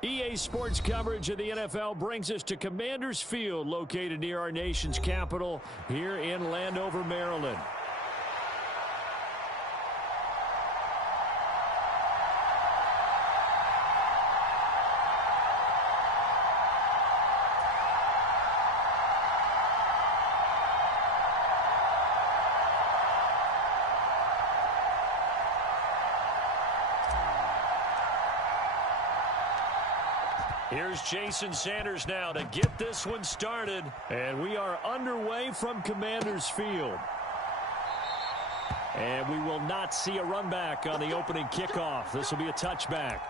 EA Sports coverage of the NFL brings us to Commanders Field, located near our nation's capital here in Landover, Maryland. Here's Jason Sanders now to get this one started. And we are underway from Commanders Field. And we will not see a run back on the opening kickoff. This will be a touchback.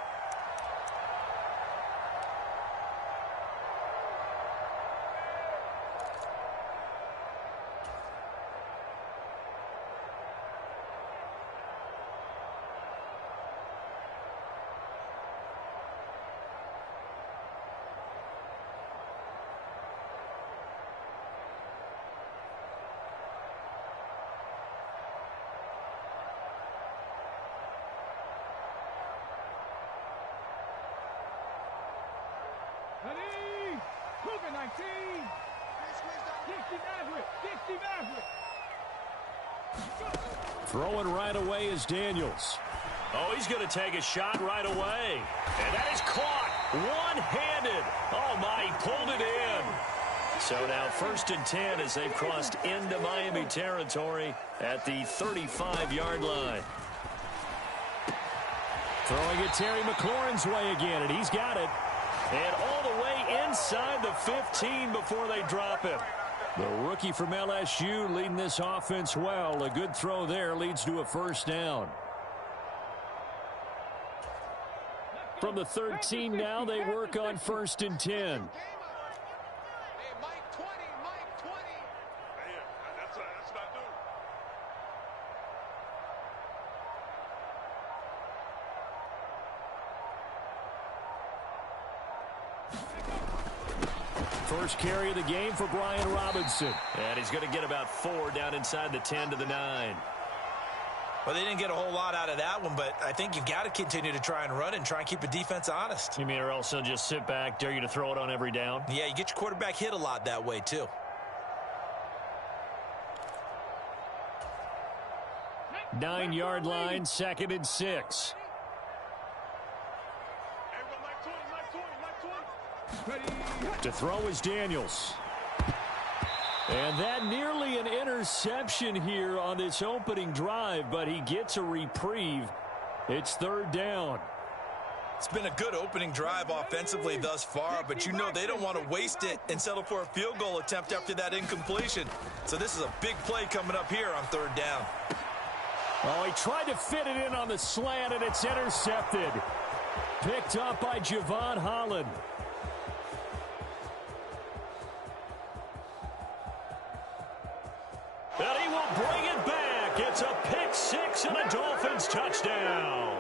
Throwing right away is Daniels. Oh, he's going to take a shot right away. And that is caught one-handed. Oh, my, he pulled it in. So now 1st and 10 as they've crossed into Miami territory at the 35-yard line. Throwing it Terry McLaurin's way again, and he's got it. And all the way inside the 15 before they drop him. The rookie from LSU leading this offense well. A good throw there leads to a first down. From the 13 now, they work on 1st and 10. First carry of the game for Brian Robinson. And he's going to get about 4 down inside the 10 to the 9. Well, they didn't get a whole lot out of that one, but I think you've got to continue to try and run and try and keep the defense honest. You mean, or else they'll just sit back, dare you to throw it on every down? Yeah, you get your quarterback hit a lot that way, too. Nine-yard line, 2nd and 6. To throw is Daniels. And that nearly an interception here on this opening drive, but he gets a reprieve. It's 3rd down. It's been a good opening drive offensively thus far, but you know they don't want to waste it and settle for a field goal attempt after that incompletion. So this is a big play coming up here on 3rd down. Oh, he tried to fit it in on the slant, and it's intercepted. Picked up by Javon Holland. And he will bring it back. It's a pick 6 and a Dolphins touchdown.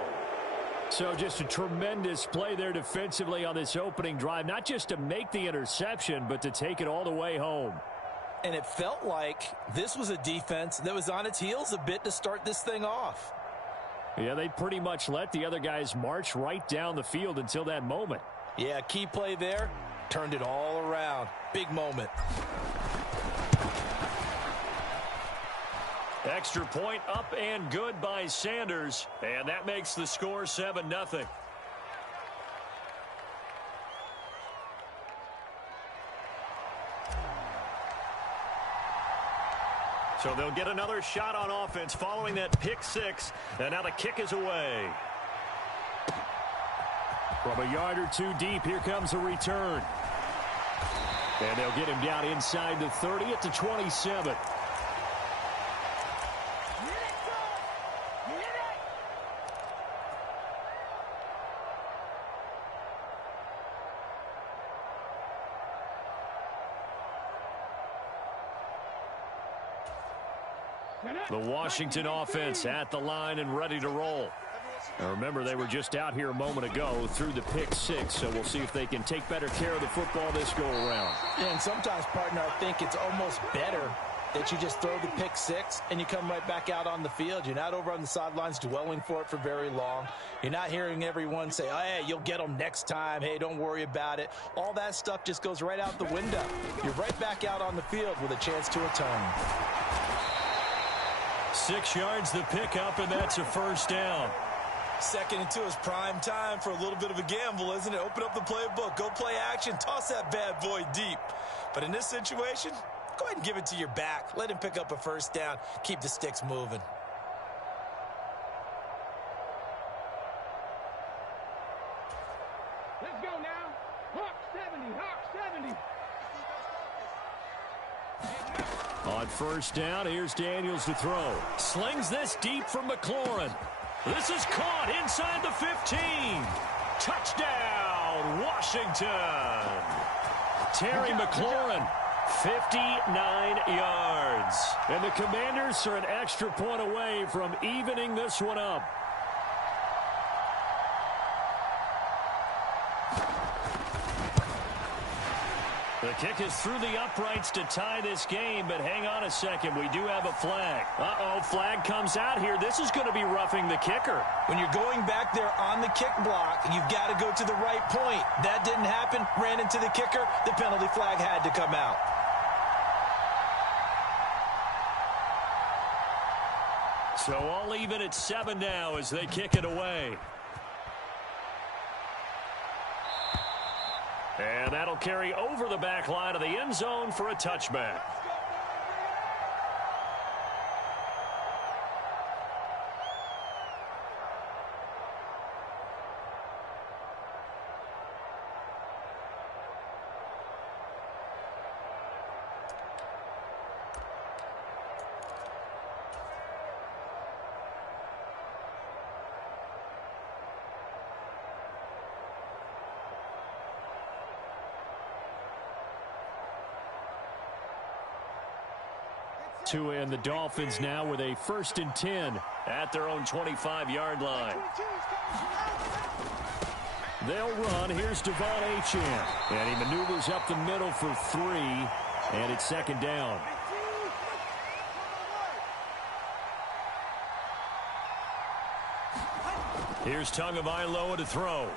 So just a tremendous play there defensively on this opening drive. Not just to make the interception, but to take it all the way home. And it felt like this was a defense that was on its heels a bit to start this thing off. Yeah, they pretty much let the other guys march right down the field until that moment. Yeah, key play there. Turned it all around. Big moment. Extra point up and good by Sanders. And that makes the score 7-0. So they'll get another shot on offense following that pick 6. And now the kick is away. From a yard or 2 deep, here comes a return. And they'll get him down inside the 30 at the 27. The Washington offense at the line and ready to roll. Now remember, they were just out here a moment ago through the pick 6, so we'll see if they can take better care of the football this go-around. And sometimes, partner, I think it's almost better that you just throw the pick six and you come right back out on the field. You're not over on the sidelines dwelling for it for very long. You're not hearing everyone say, oh, hey, you'll get them next time. Hey, don't worry about it. All that stuff just goes right out the window. You're right back out on the field with a chance to atone. 6 yards the pickup, and that's a first down. 2nd and 2 is prime time for a little bit of a gamble, isn't it? Open up the playbook, go play action, toss that bad boy deep. But in this situation, go ahead and give it to your back. Let him pick up a first down. Keep the sticks moving. Let's go now. Hawk 70, Hawk 70. On first down, here's Daniels to throw. Slings this deep from McLaurin. This is caught inside the 15. Touchdown, Washington. Terry McLaurin, 59 yards. And the Commanders are an extra point away from evening this one up. The kick is through the uprights to tie this game, but hang on a second. We do have a flag. Uh-oh, flag comes out here. This is going to be roughing the kicker. When you're going back there on the kick block, you've got to go to the right point. That didn't happen. Ran into the kicker. The penalty flag had to come out. So all even at 7 now as they kick it away. And that'll carry over the back line of the end zone for a touchback. Tua and the Dolphins now with a 1st and 10 at their own 25-yard line. They'll run. Here's Devon Achane. And he maneuvers up the middle for 3. And it's 2nd down. Here's Tagovailoa to throw.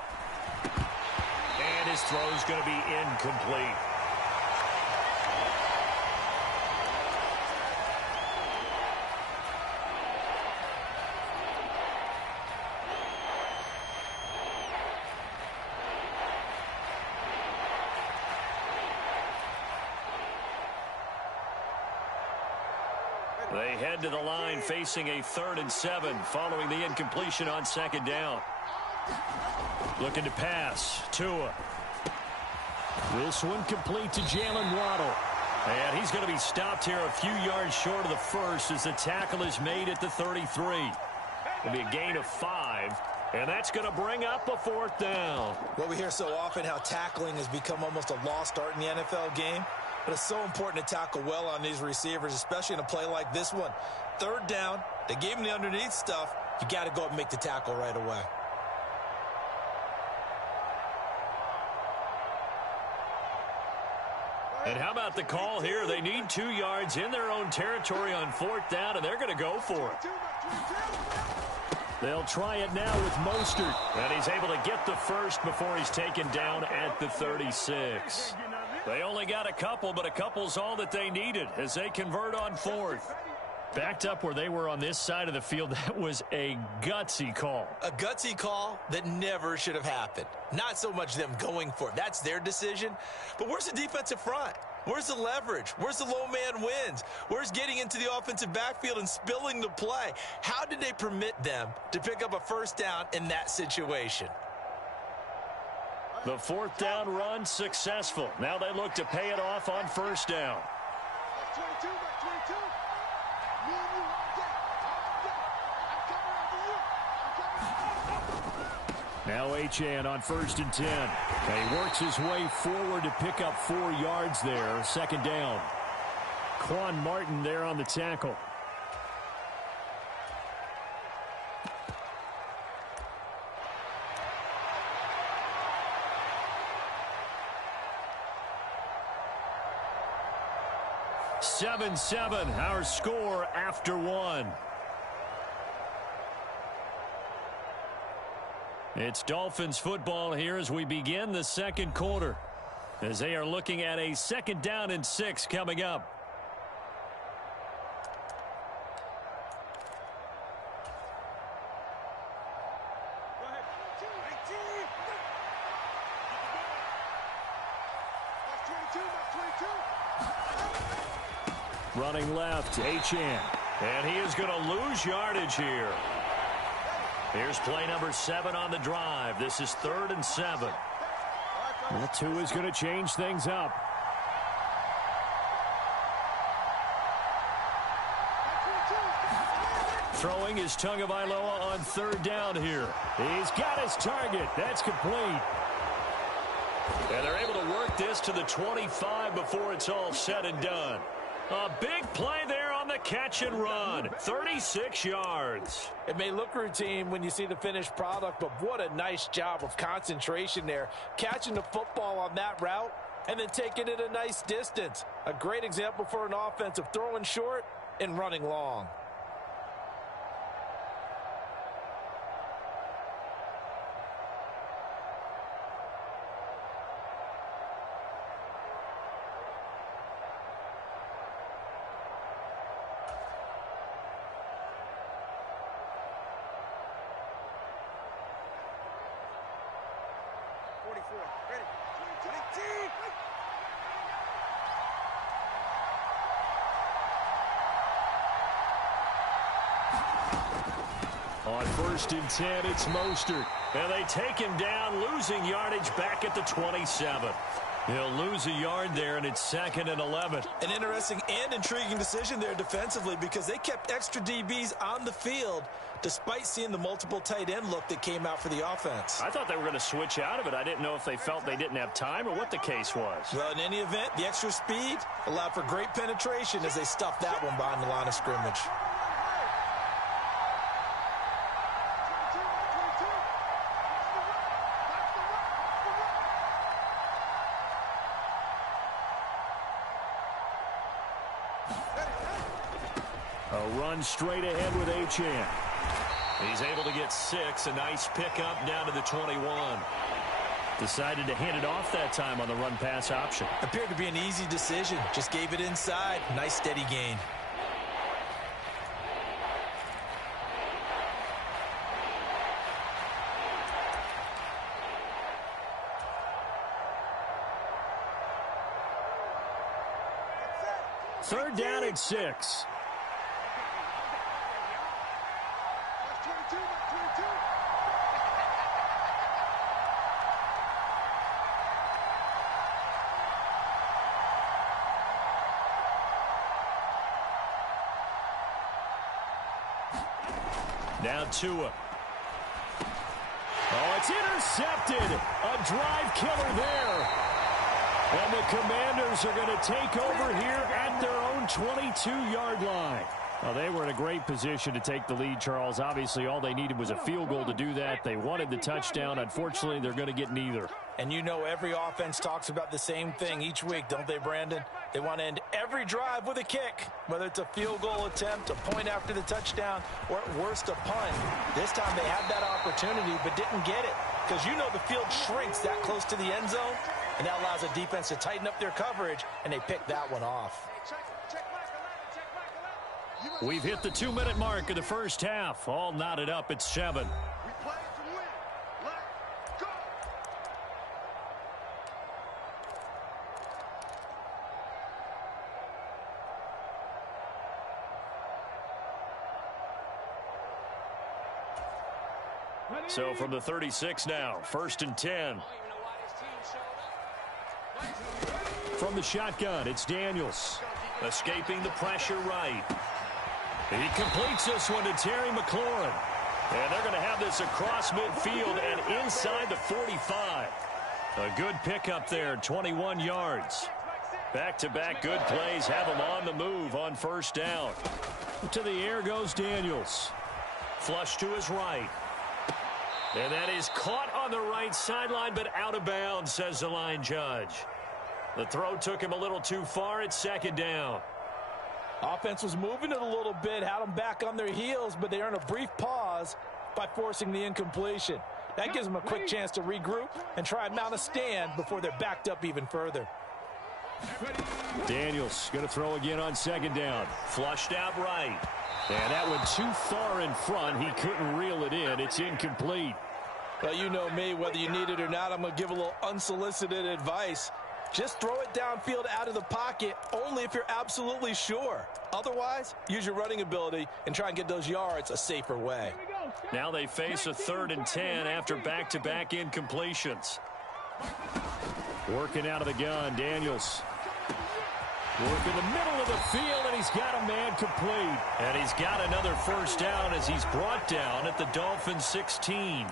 And his throw's going to be incomplete. They head to the line facing a 3rd and 7 following the incompletion on 2nd down. Looking to pass. Tua. This one complete to Jalen Waddle. And he's going to be stopped here a few yards short of the first as the tackle is made at the 33. It'll be a gain of 5. And that's going to bring up a 4th down. Well, we hear so often how tackling has become almost a lost art in the NFL game. But it's so important to tackle well on these receivers, especially in a play like this one. 3rd down, they gave him the underneath stuff. You got to go up and make the tackle right away. And how about the call here? They need 2 yards in their own territory on 4th down, and they're going to go for it. They'll try it now with Mostert. And he's able to get the first before he's taken down at the 36. They only got a couple, but a couple's all that they needed as they convert on 4th. Backed up where they were on this side of the field, that was a gutsy call. A gutsy call that never should have happened. Not so much them going for it. That's their decision. But where's the defensive front? Where's the leverage? Where's the low man wins? Where's getting into the offensive backfield and spilling the play? How did they permit them to pick up a 1st down in that situation? The 4th down run successful. Now they look to pay it off on 1st down. Now Achane on 1st and 10. And he works his way forward to pick up 4 yards there. 2nd down. Quan Martin there on the tackle. 7-7, our score after one. It's Dolphins football here as we begin the second quarter, as they are looking at a 2nd down and 6 coming up. Running left, Achane. And he is going to lose yardage here. Here's play number 7 on the drive. This is 3rd and 7. That 2 is going to change things up. Throwing is Tagovailoa on 3rd down here. He's got his target. That's complete. And they're able to work this to the 25 before it's all said and done. A big play there on the catch and run. 36 yards. It may look routine when you see the finished product, but what a nice job of concentration there. Catching the football on that route and then taking it a nice distance. A great example for an offense of throwing short and running long. On 1st and 10, it's Mostert. And they take him down, losing yardage back at the 27. He'll lose a yard there, and it's 2nd and 11. An interesting and intriguing decision there defensively because they kept extra DBs on the field despite seeing the multiple tight end look that came out for the offense. I thought they were going to switch out of it. I didn't know if they felt they didn't have time or what the case was. Well, in any event, the extra speed allowed for great penetration as they stuffed that one behind the line of scrimmage. A run straight ahead with Achane. He's able to get 6. A nice pickup down to the 21. Decided to hand it off that time on the run-pass option. Appeared to be an easy decision. Just gave it inside. Nice steady gain. Third down and 6. Now Tua. Oh, it's intercepted. A drive killer there. And the Commanders are going to take over here at their own 22-yard line. Well, they were in a great position to take the lead, Charles. Obviously, all they needed was a field goal to do that. They wanted the touchdown. Unfortunately, they're going to get neither. And you know every offense talks about the same thing each week, don't they, Brandon? They want to end every drive with a kick, whether it's a field goal attempt, a point after the touchdown, or at worst a punt. This time they had that opportunity but didn't get it because you know the field shrinks that close to the end zone, and that allows a defense to tighten up their coverage, and they pick that one off. We've hit the 2-minute mark of the first half. All knotted up at 7. So from the 36 now, 1st and 10. From the shotgun, it's Daniels. Escaping the pressure right. He completes this one to Terry McLaurin. And they're going to have this across midfield and inside the 45. A good pickup there, 21 yards. Back-to-back good plays have him on the move on 1st down. To the air goes Daniels. Flush to his right. And that is caught on the right sideline, but out of bounds, says the line judge. The throw took him a little too far at 2nd down. Offense was moving it a little bit, had them back on their heels, but they earned a brief pause by forcing the incompletion. That gives them a quick chance to regroup and try and mount a stand before they're backed up even further. Daniels going to throw again on second down. Flushed out right. And that went too far in front. He couldn't reel it in. It's incomplete. Well, you know me, whether you need it or not, I'm going to give a little unsolicited advice. Just throw it downfield out of the pocket only if you're absolutely sure. Otherwise, use your running ability and try and get those yards a safer way. Now they face a 3rd and 10 after back-to-back incompletions. Working out of the gun, Daniels. Working the middle of the field, and he's got a man complete. And he's got another first down as he's brought down at the Dolphins' 16.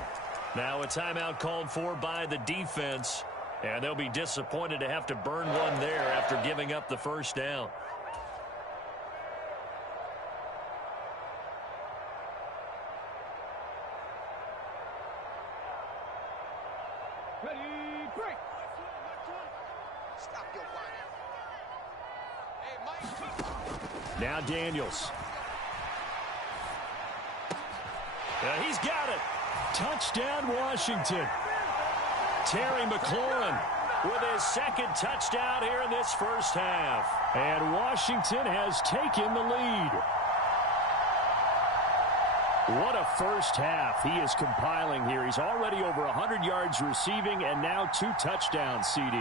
Now a timeout called for by the defense. And they'll be disappointed to have to burn one there after giving up the first down. Ready, break. Stop your whining. Hey, Mike. Now Daniels. He's got it. Touchdown, Washington. Terry McLaurin with his second touchdown here in this first half. And Washington has taken the lead. What a first half he is compiling here. He's already over 100 yards receiving and now 2 touchdowns, CD.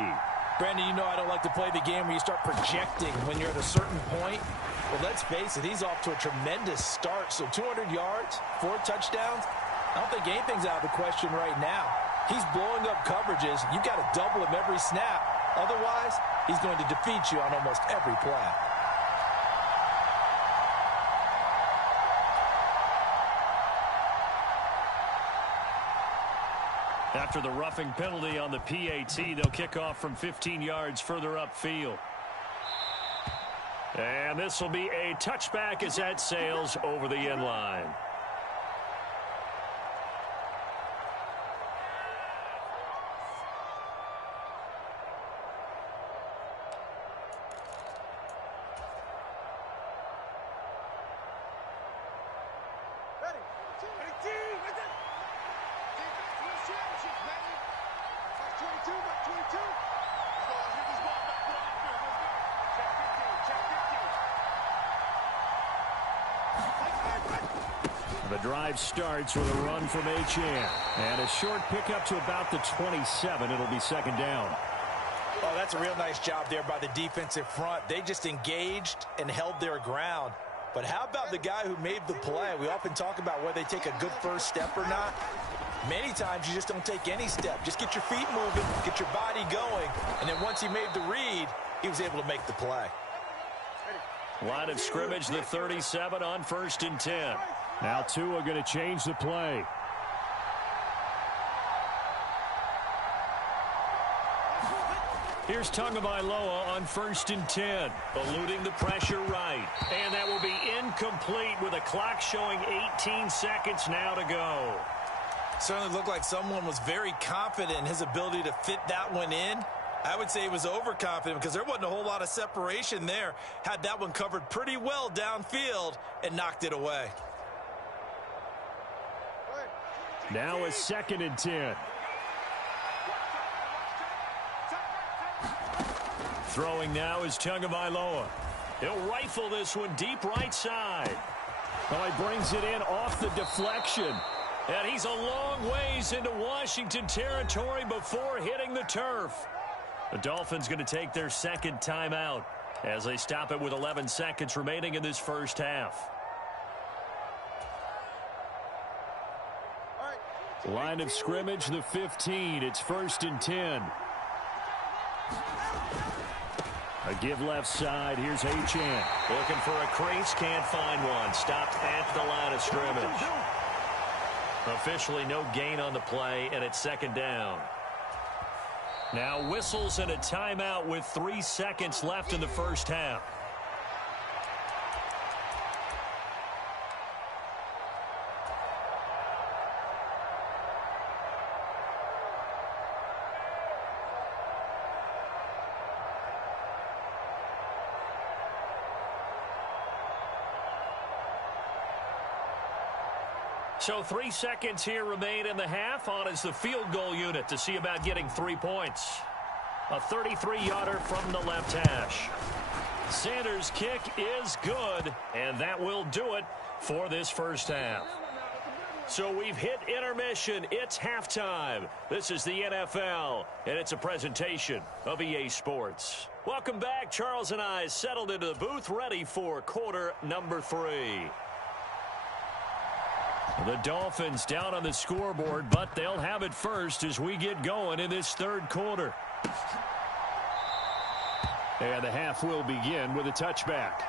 Brandon, you know I don't like to play the game where you start projecting when you're at a certain point. Well, let's face it, he's off to a tremendous start. So 200 yards, 4 touchdowns. I don't think anything's out of the question right now. He's blowing up coverages. You've got to double him every snap. Otherwise, he's going to defeat you on almost every play. After the roughing penalty on the PAT, they'll kick off from 15 yards further upfield. And this will be a touchback as that sails over the end line. The drive starts with a run from Achane. And a short pickup to about the 27. It'll be second down. Oh, that's a real nice job there by the defensive front. They just engaged and held their ground. But how about the guy who made the play? We often talk about whether they take a good first step or not. Many times you just don't take any step. Just get your feet moving, get your body going, and then once he made the read, he was able to make the play. Line of scrimmage, the 37 on 1st and 10. Now Tua going to change the play. Here's Tagovailoa on 1st and 10. Eluding the pressure right. And that will be incomplete with a clock showing 18 seconds now to go. Certainly looked like someone was very confident in his ability to fit that one in. I would say he was overconfident because there wasn't a whole lot of separation there. Had that one covered pretty well downfield and knocked it away. Now a 2nd and 10. Throwing now is Tagovailoa. He'll rifle this one deep right side. Oh, he brings it in off the deflection. And he's a long ways into Washington territory before hitting the turf. The Dolphins going to take their second timeout as they stop it with 11 seconds remaining in this first half. Line of scrimmage, the 15. It's 1st and 10. A give left side. Here's Achane. Looking for a crease. Can't find one. Stopped at the line of scrimmage. Officially no gain on the play, and it's second down. Now whistles and a timeout with 3 seconds left in the first half. So 3 seconds here remain in the half. On is the field goal unit to see about getting 3 points. A 33-yarder from the left hash. Sanders' kick is good, and that will do it for this first half. So we've hit intermission. It's halftime. This is the NFL, and it's a presentation of EA Sports. Welcome back. Charles and I settled into the booth, ready for quarter number 3. The Dolphins down on the scoreboard, but they'll have it first as we get going in this third quarter. And the half will begin with a touchback.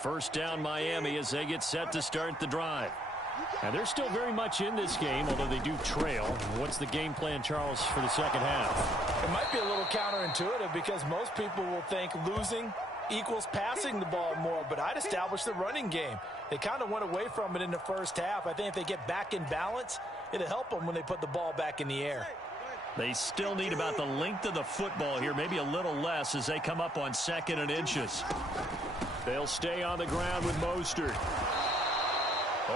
First down Miami as they get set to start the drive. And they're still very much in this game, although they do trail. What's the game plan, Charles, for the second half? It might be a little counterintuitive because most people will think losing equals passing the ball more, but I'd establish the running game. They kind of went away from it in the first half. I think if they get back in balance, it'll help them when they put the ball back in the air. They still need about the length of the football here, maybe a little less as they come up on 2nd and inches. They'll stay on the ground with Mostert.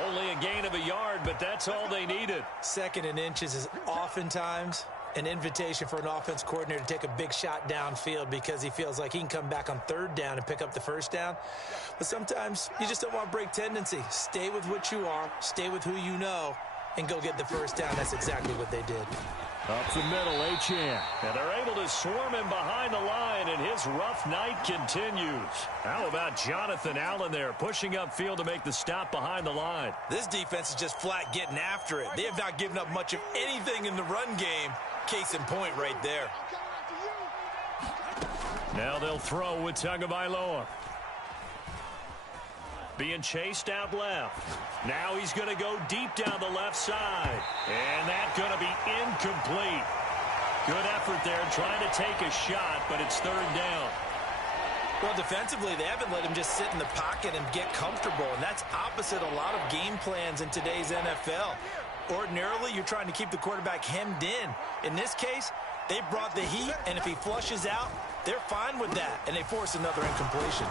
Only a gain of a yard, but that's all they needed. 2nd and inches is oftentimes an invitation for an offense coordinator to take a big shot downfield because he feels like he can come back on 3rd down and pick up the first down. But sometimes you just don't want to break tendency. Stay with what you are, stay with who you know, and go get the first down. That's exactly what they did. Up the middle, Achane. And they're able to swarm him behind the line, and his rough night continues. How about Jonathan Allen there, pushing upfield to make the stop behind the line? This defense is just flat getting after it. They have not given up much of anything in the run game. Case in point right there. Now they'll throw with Tagovailoa. Being chased out left. Now he's going to go deep down the left side. And that's going to be incomplete. Good effort there trying to take a shot, but it's 3rd down. Well, defensively, they haven't let him just sit in the pocket and get comfortable, and that's opposite a lot of game plans in today's NFL. Ordinarily, you're trying to keep the quarterback hemmed in. In this case, they brought the heat, and if he flushes out, they're fine with that, and they force another incompletion.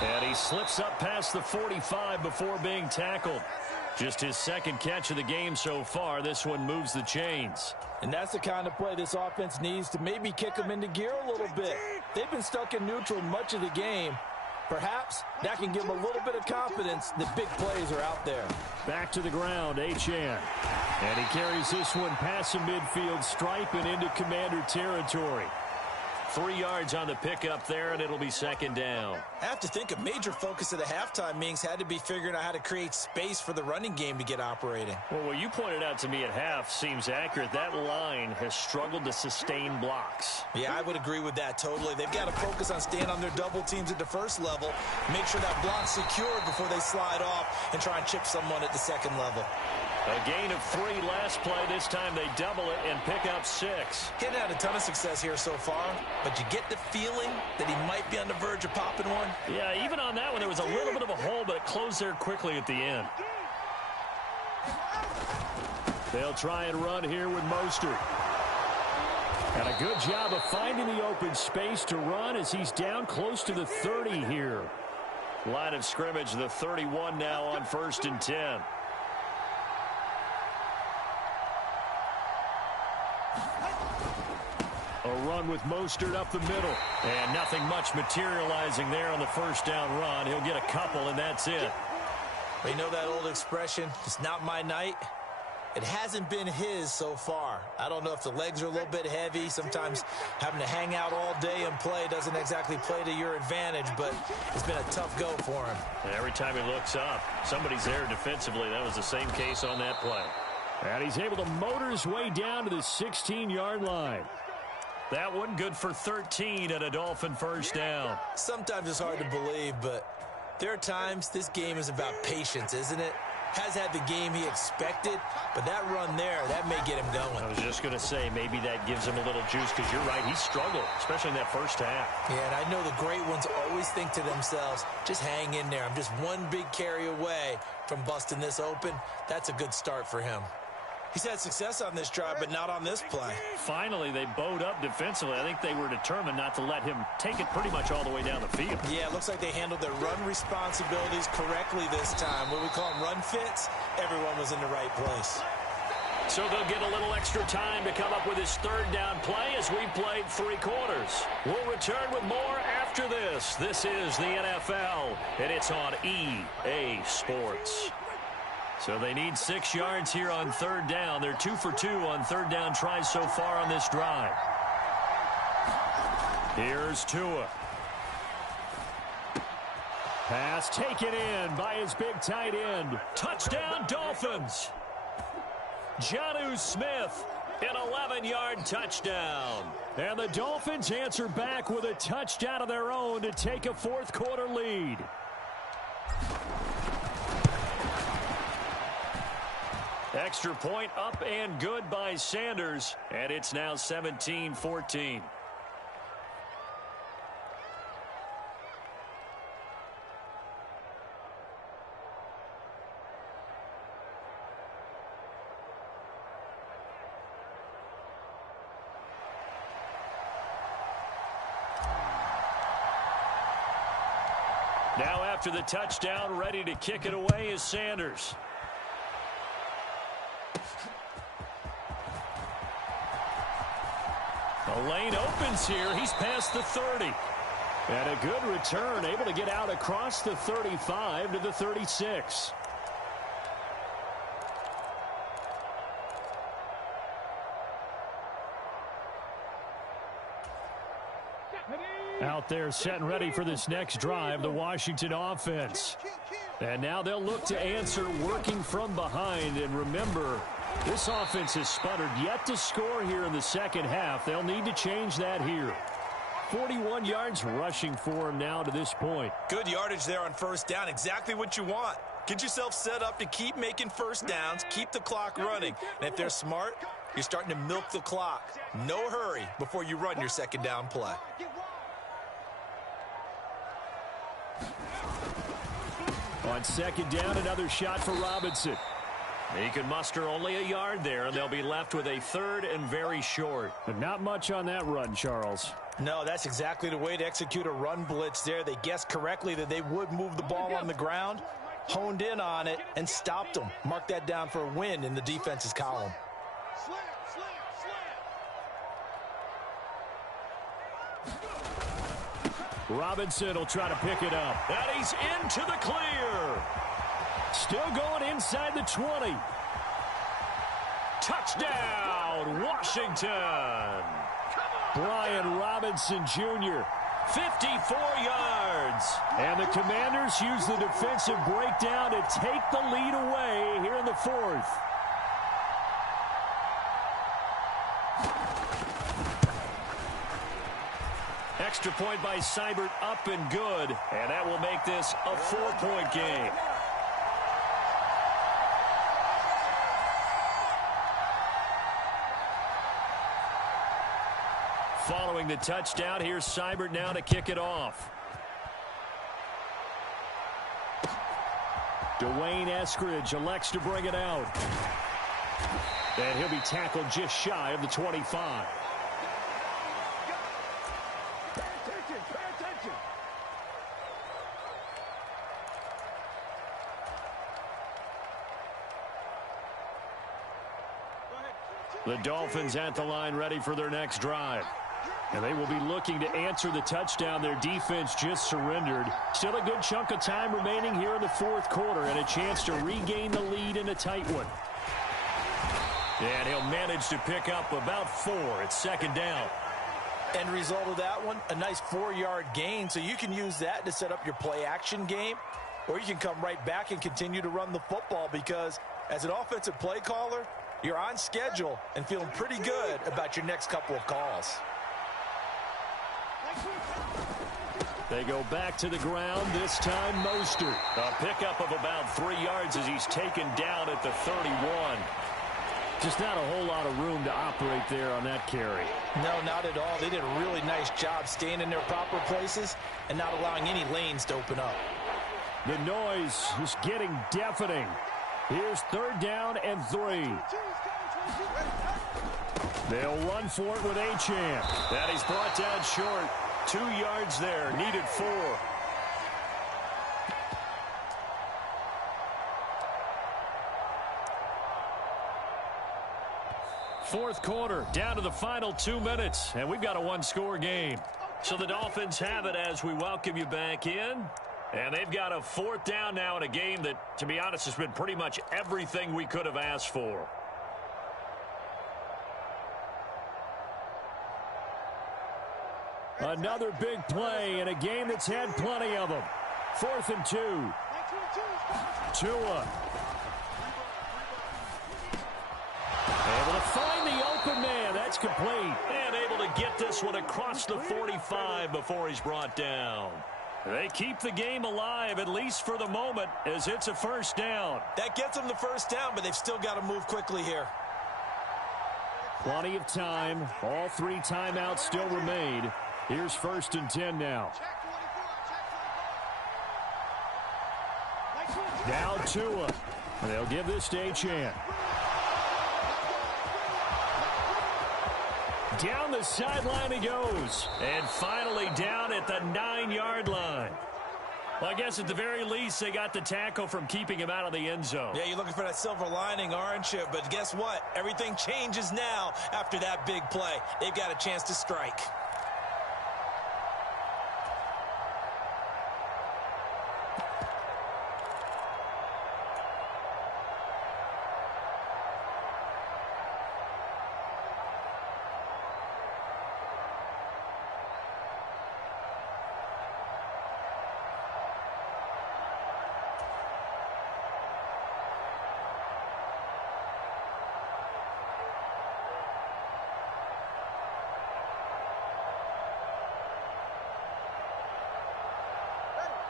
And he slips up past the 45 before being tackled. Just his 2nd catch of the game so far. This one moves the chains. And that's the kind of play this offense needs to maybe kick them into gear a little bit. They've been stuck in neutral much of the game. Perhaps that can give them a little bit of confidence that big plays are out there. Back to the ground, Achane. And he carries this one past the midfield stripe and into Commander territory. 3 yards on the pickup there, and it'll be 2nd down. I have to think a major focus of the halftime meetings had to be figuring out how to create space for the running game to get operating. Well, what you pointed out to me at half seems accurate. That line has struggled to sustain blocks. Yeah, I would agree with that totally. They've got to focus on staying on their double teams at the first level, make sure that block's secured before they slide off and try and chip someone at the 2nd level. A gain of 3 last play. This time they double it and pick up 6. Getting had a ton of success here so far, but you get the feeling that he might be on the verge of popping one. Yeah, even on that one, there was a little bit of a hole, but it closed there quickly at the end. They'll try and run here with Mostert. And a good job of finding the open space to run as he's down close to the 30 here. Line of scrimmage, the 31 now on 1st and 10. A run with Mostert up the middle. And nothing much materializing there on the first down run. He'll get a couple, and that's it. You know that old expression, it's not my night? It hasn't been his so far. I don't know if the legs are a little bit heavy. Sometimes having to hang out all day and play doesn't exactly play to your advantage, but it's been a tough go for him. And every time he looks up, somebody's there defensively. That was the same case on that play. And he's able to motor his way down to the 16-yard line. That one good for 13 at a Dolphin first down. Sometimes it's hard to believe, but there are times this game is about patience, isn't it? has had the game he expected, but that run there, that may get him going. I was just going to say, maybe that gives him a little juice, because you're right, he struggled, especially in that first half. Yeah, and I know the great ones always think to themselves, just hang in there. I'm just one big carry away from busting this open. That's a good start for him. He's had success on this drive, but not on this play. Finally, they bowed up defensively. I think they were determined not to let him take it pretty much all the way down the field. Yeah, it looks like they handled their run responsibilities correctly this time. What we call them run fits, everyone was in the right place. So they'll get a little extra time to come up with his third down play as we played 3 quarters. We'll return with more after this. This is the NFL, and it's on EA Sports. So they need 6 yards here on third down. They're 2 for 2 on third down tries so far on this drive. Here's Tua. Pass taken in by his big tight end. Touchdown, Dolphins. Jonnu Smith, an 11-yard touchdown. And the Dolphins answer back with a touchdown of their own to take a fourth-quarter lead. Extra point up and good by Sanders, and it's now 17-14. Now after the touchdown, ready to kick it away is Sanders. The lane opens here. He's past the 30. And a good return, able to get out across the 35 to the 36. Out there set and ready for this next drive, the Washington offense. And now they'll look to answer working from behind. And remember, this offense has sputtered, yet to score here in the second half. They'll need to change that here. 41 yards rushing for him now to this point. Good yardage there on first down. Exactly what you want. Get yourself set up to keep making first downs, keep the clock running. And if they're smart, you're starting to milk the clock. No hurry before you run your second down play. On second down, another shot for Robinson. He can muster only a yard there, and they'll be left with a third and very short. But not much on that run, Charles. No, that's exactly the way to execute a run blitz there. They guessed correctly that they would move the ball on the ground, honed in on it, and stopped them. Mark that down for a win in the defense's column. Robinson will try to pick it up. And he's into the clear. Still going inside the 20. Touchdown, Washington. Brian Robinson Jr., 54 yards. And the Commanders use the defensive breakdown to take the lead away here in the fourth. Extra point by Seibert, up and good. And that will make this a 4-point game. Following the touchdown, here's Seibert now to kick it off. Dwayne Eskridge elects to bring it out. And he'll be tackled just shy of the 25. The Dolphins at the line ready for their next drive. And they will be looking to answer the touchdown their defense just surrendered. Still a good chunk of time remaining here in the fourth quarter and a chance to regain the lead in a tight one. And he'll manage to pick up about 4 at second down. End result of that one, a nice 4-yard gain, so you can use that to set up your play-action game, or you can come right back and continue to run the football because as an offensive play caller, you're on schedule and feeling pretty good about your next couple of calls. They go back to the ground, this time Mostert. A pickup of about 3 yards as he's taken down at the 31. Just not a whole lot of room to operate there on that carry. No, not at all. They did a really nice job staying in their proper places and not allowing any lanes to open up. The noise is getting deafening. Here's 3rd down and 3. They'll run for it with Achane. And he's brought down short. 2 yards there, needed 4. Fourth quarter, down to the final 2 minutes, and we've got a one-score game. So the Dolphins have it as we welcome you back in. And they've got a 4th down now in a game that, to be honest, has been pretty much everything we could have asked for. Another big play in a game that's had plenty of them. 4th and 2. Tua. Able to find the open man. That's complete. And able to get this one across the 45 before he's brought down. They keep the game alive, at least for the moment, as it's a 1st down. That gets them the 1st down, but they've still got to move quickly here. Plenty of time. All 3 timeouts still remain. Here's 1st and 10 now. Now Tua. They'll give this to Achane. Down the sideline he goes. And finally down at the 9-yard line. Well, I guess at the very least they got the tackle from keeping him out of the end zone. Yeah, you're looking for that silver lining, aren't you? But guess what? Everything changes now after that big play. They've got a chance to strike.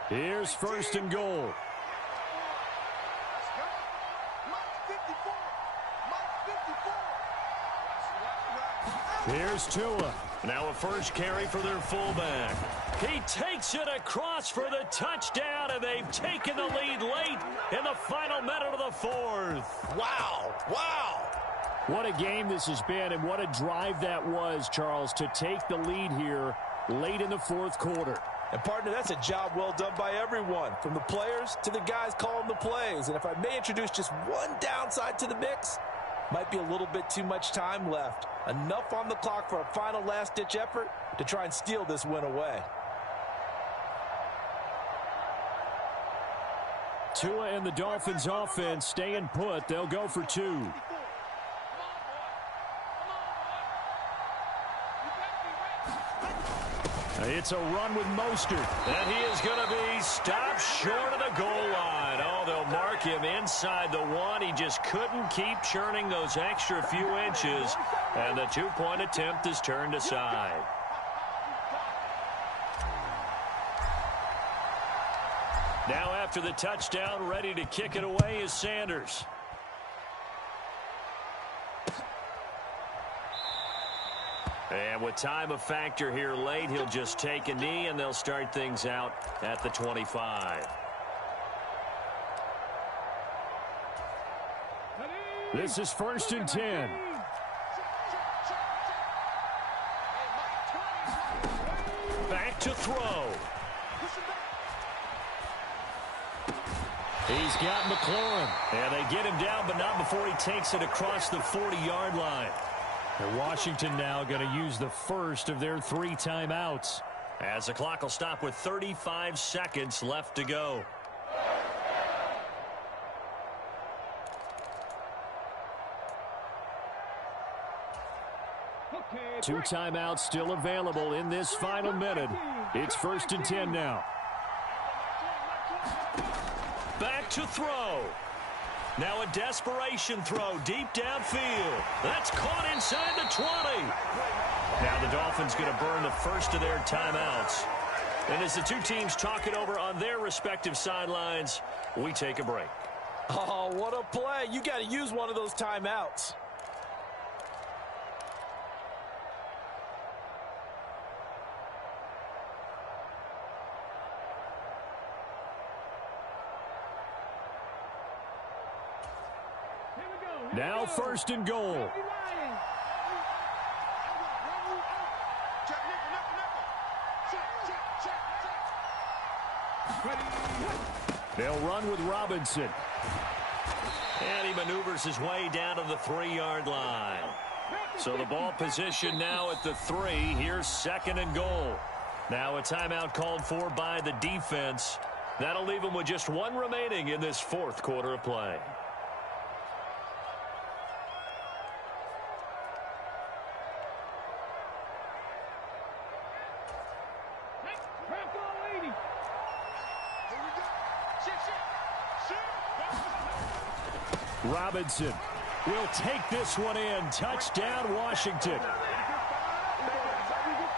Here's 1st and goal. Here's Tua. Now a first carry for their fullback. He takes it across for the touchdown, and they've taken the lead late in the final minute of the 4th. Wow. Wow. What a game this has been, and what a drive that was, Charles, to take the lead here late in the 4th quarter. And, partner, that's a job well done by everyone, from the players to the guys calling the plays. And if I may introduce just one downside to the mix, might be a little bit too much time left. Enough on the clock for a final last-ditch effort to try and steal this win away. Tua and the Dolphins offense staying put. They'll go for 2. It's a run with Mostert. And he is going to be stopped short of the goal line. Oh, they'll mark him inside the 1. He just couldn't keep churning those extra few inches. And the 2-point attempt is turned aside. Now after the touchdown, ready to kick it away is Sanders. And with time a factor here late, he'll just take a knee, and they'll start things out at the 25. This is 1st and 10. Back to throw. He's got McLaurin. And they get him down, but not before he takes it across the 40-yard line. And Washington now going to use the first of their 3 timeouts. As the clock will stop with 35 seconds left to go. Two timeouts still available in this final minute. It's 1st and 10 now. Back to throw. Now a desperation throw deep downfield. That's caught inside the 20. Now the Dolphins going to burn the first of their timeouts. And as the two teams talk it over on their respective sidelines, we take a break. Oh, what a play. You got to use one of those timeouts. Now 1st and goal. They'll run with Robinson. And he maneuvers his way down to the 3-yard line. So the ball position now at the 3. Here's 2nd and goal. Now a timeout called for by the defense. That'll leave them with just 1 remaining in this 4th quarter of play. Robinson will take this one in. Touchdown, Washington.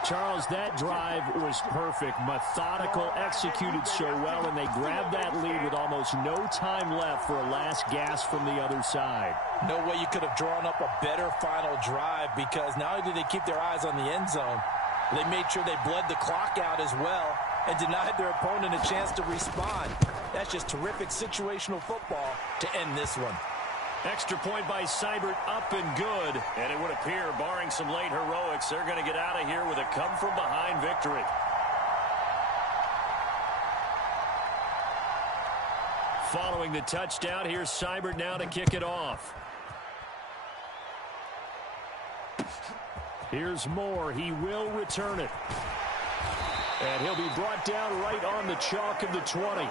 Charles, that drive was perfect. Methodical, executed so well, and they grabbed that lead with almost no time left for a last gasp from the other side. No way you could have drawn up a better final drive, because not only did they keep their eyes on the end zone, they made sure they bled the clock out as well and denied their opponent a chance to respond. That's just terrific situational football to end this one. Extra point by Seibert, up and good. And it would appear, barring some late heroics, they're going to get out of here with a come-from-behind victory. Following the touchdown, here's Seibert now to kick it off. Here's Moore. He will return it. And he'll be brought down right on the chalk of the 20.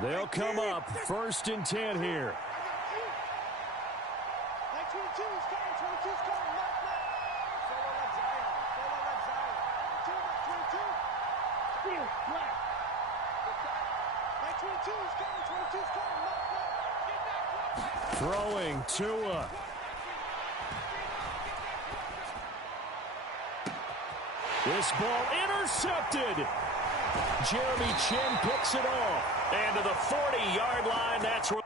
They'll come up 1st and 10 here. Throwing Tua. This ball intercepted. Jeremy Chin picks it off. And to the 40-yard line, that's where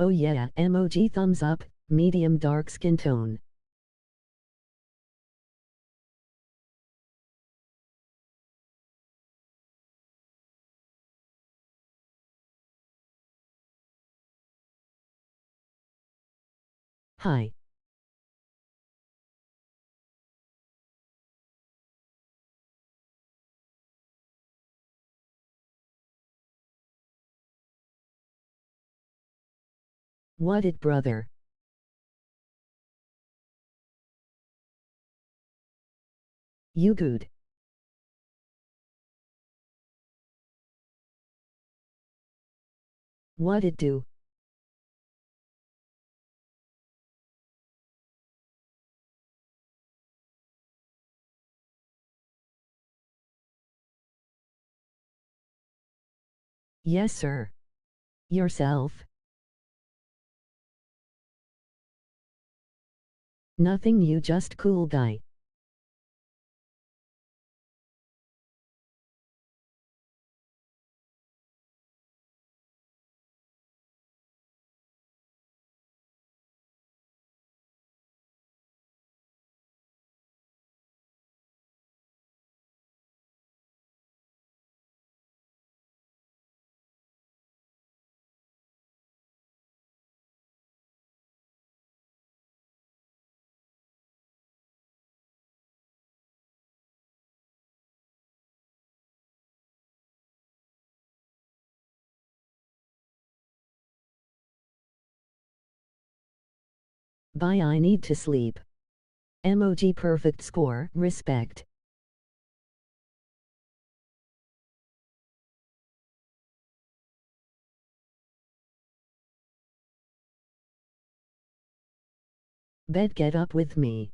Oh yeah, emoji thumbs up, medium dark skin tone. Hi. What it, brother? You good? What it do? Yes sir. Yourself? Nothing, you just cool guy. Bye, I need to sleep. Emoji perfect score, respect. Bet get up with me.